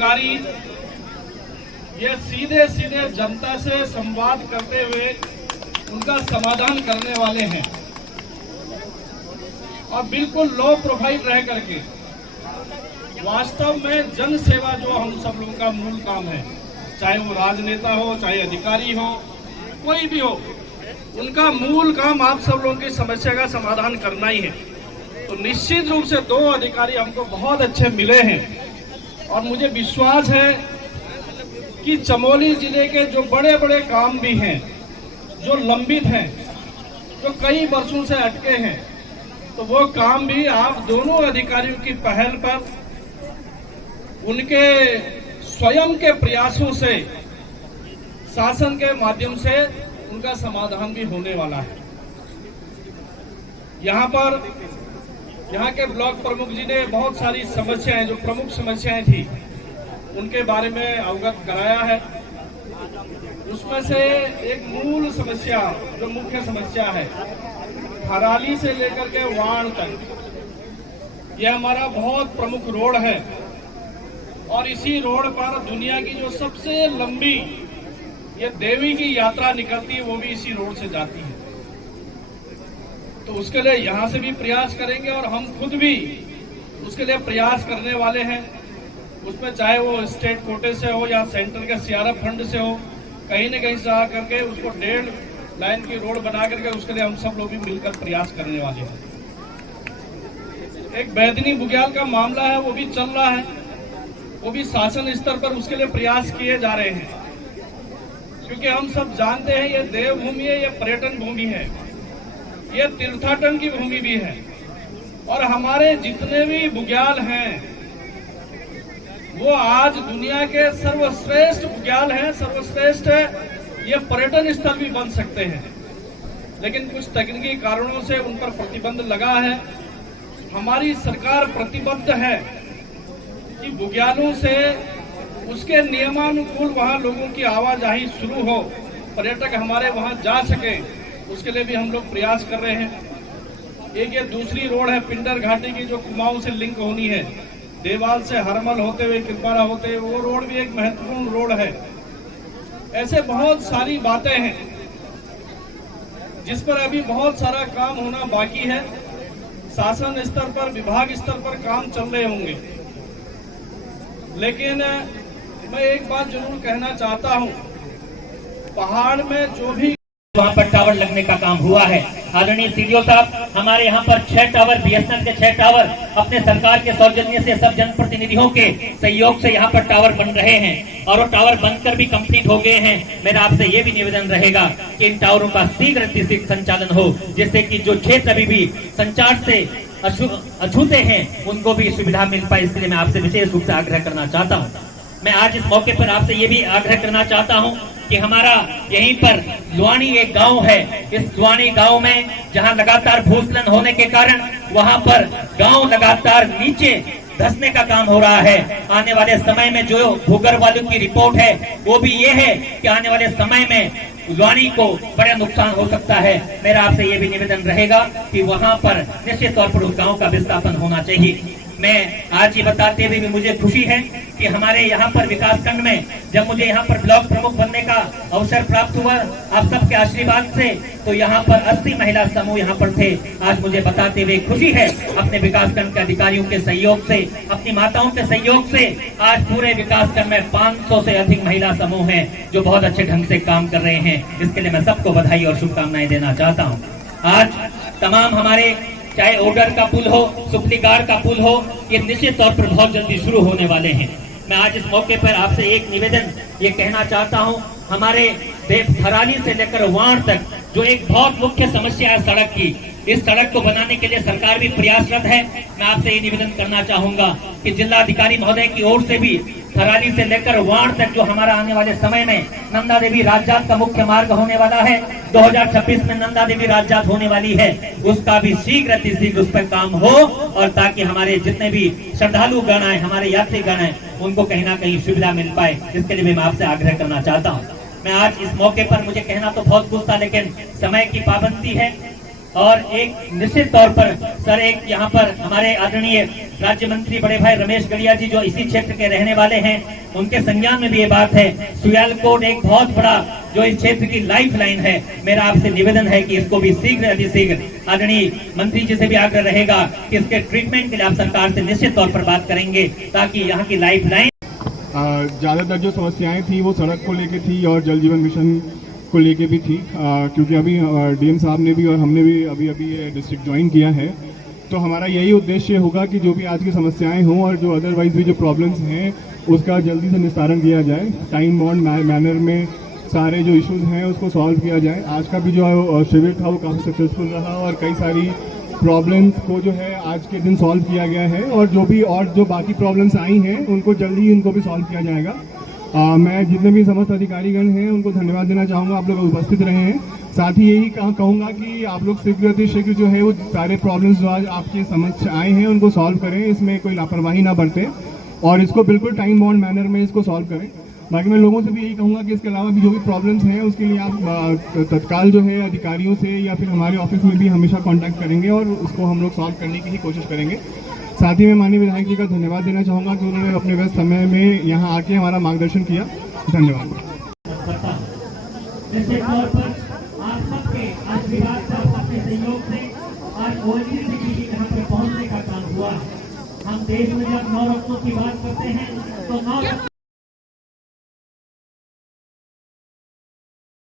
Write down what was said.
अधिकारी ये सीधे सीधे जनता से संवाद करते हुए उनका समाधान करने वाले हैं और बिल्कुल लो प्रोफाइल रह करके वास्तव में जन सेवा जो हम सब लोगों का मूल काम है, चाहे वो राजनेता हो, चाहे अधिकारी हो, कोई भी हो, उनका मूल काम आप सब लोगों की समस्या का समाधान करना ही है। तो निश्चित रूप से 2 अधिकारी हमको बहुत अच्छे मिले हैं और मुझे विश्वास है कि चमोली जिले के जो बड़े बड़े काम भी हैं, जो लंबित हैं, जो कई वर्षों से अटके हैं, तो वो काम भी आप दोनों अधिकारियों की पहल पर, उनके स्वयं के प्रयासों से, शासन के माध्यम से उनका समाधान भी होने वाला है। यहाँ के ब्लॉक प्रमुख जी ने बहुत सारी समस्याएं, जो प्रमुख समस्याएं थी, उनके बारे में अवगत कराया है। उसमें से एक मूल समस्या, जो मुख्य समस्या है, हराली से लेकर के वाण तक, यह हमारा बहुत प्रमुख रोड है और इसी रोड पर दुनिया की जो सबसे लंबी ये देवी की यात्रा निकलती है, वो भी इसी रोड से जाती है। तो उसके लिए यहाँ से भी प्रयास करेंगे और हम खुद भी उसके लिए प्रयास करने वाले हैं। उसमें चाहे वो स्टेट कोटे से हो या सेंटर के सीआरएफ फंड से हो, कहीं न कहीं से आ करके उसको 1.5 लाइन की रोड बना करके उसके लिए हम सब लोग भी मिलकर प्रयास करने वाले हैं। एक बैदनी बुग्याल का मामला है, वो भी चल रहा है, वो भी शासन स्तर पर उसके लिए प्रयास किए जा रहे हैं, क्योंकि हम सब जानते हैं ये देवभूमि है, ये पर्यटन भूमि है, ये तीर्थाटन की भूमि भी है और हमारे जितने भी बुग्याल हैं वो आज दुनिया के सर्वश्रेष्ठ बुग्याल हैं, सर्वश्रेष्ठ ये पर्यटन स्थल भी बन सकते हैं। लेकिन कुछ तकनीकी कारणों से उन पर प्रतिबंध लगा है। हमारी सरकार प्रतिबद्ध है कि बुग्यालों से उसके नियमानुकूल वहां लोगों की आवाजाही शुरू हो, पर्यटक हमारे वहां जा सके, उसके लिए भी हम लोग प्रयास कर रहे हैं। एक ये दूसरी रोड है पिंडर घाटी की, जो कुमाऊं से लिंक होनी है, देवाल से हरमल होते हुए कृपारा होते हुए, वो रोड भी एक महत्वपूर्ण रोड है। ऐसे बहुत सारी बातें हैं जिस पर अभी बहुत सारा काम होना बाकी है। शासन स्तर पर, विभाग स्तर पर काम चल रहे होंगे, लेकिन मैं एक बात जरूर कहना चाहता हूं, पहाड़ में जो भी वहाँ पर टावर लगने का काम हुआ है। आदरणीय सीडीओ साहब, हमारे यहाँ पर 6 टावर, बीएसएनएल के 6 टावर अपने सरकार के सौजन्य से, सब जनप्रतिनिधियों के सहयोग से यहाँ पर टावर बन रहे हैं और वो टावर बनकर भी कंप्लीट हो गए हैं। मेरा आपसे ये भी निवेदन रहेगा कि इन टावरों का शीघ्र संचालन हो, जिससे कि जो क्षेत्र अभी भी संचार से अछूते हैं उनको भी सुविधा मिल पाए। इसके लिए मैं आपसे विशेष रूप से आग्रह करना चाहता हूँ। मैं आज इस मौके पर आपसे ये भी आग्रह करना चाहता हूँ कि हमारा यहीं पर लुआनी एक गांव है, इस लुआनी गांव में जहां लगातार भूस्खलन होने के कारण वहां पर गांव लगातार नीचे धंसने का काम हो रहा है। आने वाले समय में जो भूगर्भ वालों की रिपोर्ट है वो भी ये है कि आने वाले समय में लुआनी को बड़ा नुकसान हो सकता है। मेरा आपसे ये भी निवेदन रहेगा कि वहां पर निश्चित तौर पर उस गांव का विस्थापन होना चाहिए। मैं आज ये बताते हुए भी मुझे खुशी है कि हमारे यहाँ पर विकास खंड में जब मुझे यहाँ पर ब्लॉक प्रमुख बनने का अवसर प्राप्त हुआ आप सबके आशीर्वाद से, तो यहाँ पर 80 महिला समूह यहाँ पर थे। आज मुझे बताते हुए खुशी है, अपने विकास खंड के अधिकारियों के सहयोग से, अपनी माताओं के सहयोग से आज पूरे विकास खंड में 500 से अधिक महिला समूह हैं जो बहुत अच्छे ढंग से काम कर रहे हैं। इसके लिए मैं सबको बधाई और शुभकामनाएं देना चाहता हूँ। आज तमाम हमारे चाहे ओडर का पुल हो, सुपलीगार का पुल हो, ये निश्चित तौर पर बहुत जल्दी शुरू होने वाले हैं। मैं आज इस मौके पर आपसे एक निवेदन ये कहना चाहता हूँ, हमारे थराली से लेकर वाण तक जो एक बहुत मुख्य समस्या है सड़क की, इस सड़क को बनाने के लिए सरकार भी प्रयासरत है। मैं आपसे ये निवेदन करना चाहूंगा कि जिलाधिकारी महोदय की ओर से भी थराली से लेकर वाण तक जो हमारा आने वाले समय में नंदा देवी राजजात का मुख्य मार्ग होने वाला है, 2026 में नंदा देवी राजजात होने वाली है, उसका भी शीघ्र उस पर काम हो और ताकि हमारे जितने भी श्रद्धालु गण आए, हमारे यात्री गण आए, उनको कहीं ना कहीं सुविधा मिल पाए। इसके लिए भी मैं आपसे आग्रह करना चाहता हूँ। मैं आज इस मौके पर, मुझे कहना तो बहुत कुछ था लेकिन समय की पाबंदी है, और एक निश्चित तौर पर सर एक यहाँ पर हमारे आदरणीय राज्य मंत्री बड़े भाई रमेश गड़िया जी जो इसी क्षेत्र के रहने वाले हैं, उनके संज्ञान में भी ये बात है। सुयालकोट एक बहुत बड़ा जो इस क्षेत्र की लाइफ लाइन है। मेरा आपसे निवेदन है कि इसको भी शीघ्र अतिशीघ्र आदरणीय मंत्री जी से भी आग्रह रहेगा कि इसके ट्रीटमेंट के लिए आप सरकार से निश्चित तौर पर बात करेंगे, ताकि यहाँ की लाइफ लाइन ज़्यादातर जो समस्याएं थी वो सड़क को लेके थी और जल जीवन मिशन को लेके भी थी, क्योंकि अभी डीएम साहब ने भी और हमने भी अभी ये डिस्ट्रिक्ट ज्वाइन किया है, तो हमारा यही उद्देश्य होगा कि जो भी आज की समस्याएं हों और जो अदरवाइज भी जो प्रॉब्लम्स हैं उसका जल्दी से निस्तारण किया जाए। टाइम बाउंड मैनर में सारे जो इश्यूज हैं उसको सॉल्व किया जाए। आज का भी जो शिविर था वो काफ़ी सक्सेसफुल रहा और कई सारी प्रॉब्लम्स को जो है आज के दिन सॉल्व किया गया है, और जो बाकी प्रॉब्लम्स आई हैं उनको जल्दी ही उनको भी सॉल्व किया जाएगा। मैं जितने भी समस्त अधिकारीगण हैं उनको धन्यवाद देना चाहूँगा, आप लोग उपस्थित रहे हैं। साथ ही यही कहूँगा कि आप लोग शीघ्र जो है वो सारे प्रॉब्लम्स जो आज आपके समक्ष आए हैं उनको सॉल्व करें, इसमें कोई लापरवाही ना बरतें और इसको बिल्कुल टाइम बाउंड मैनर में इसको सॉल्व करें। बाकी मैं लोगों से भी यही कहूँगा कि इसके अलावा भी जो भी प्रॉब्लम्स हैं उसके लिए आप तत्काल जो है अधिकारियों से या फिर हमारे ऑफिस में भी हमेशा कांटेक्ट करेंगे और उसको हम लोग सॉल्व करने की ही कोशिश करेंगे। साथ ही मैं माननीय विधायक जी का धन्यवाद देना चाहूँगा कि उन्होंने अपने व्यस्त समय में यहाँ आके हमारा मार्गदर्शन किया। धन्यवाद। निश्चित तौर पर आप सबके आशीर्वाद से, सबके सहयोग से आज ओएनजीसी की यहाँ पे पहुँचने का काम हुआ है। हम देश में जब 9 रत्नों की बात करते हैं तो 9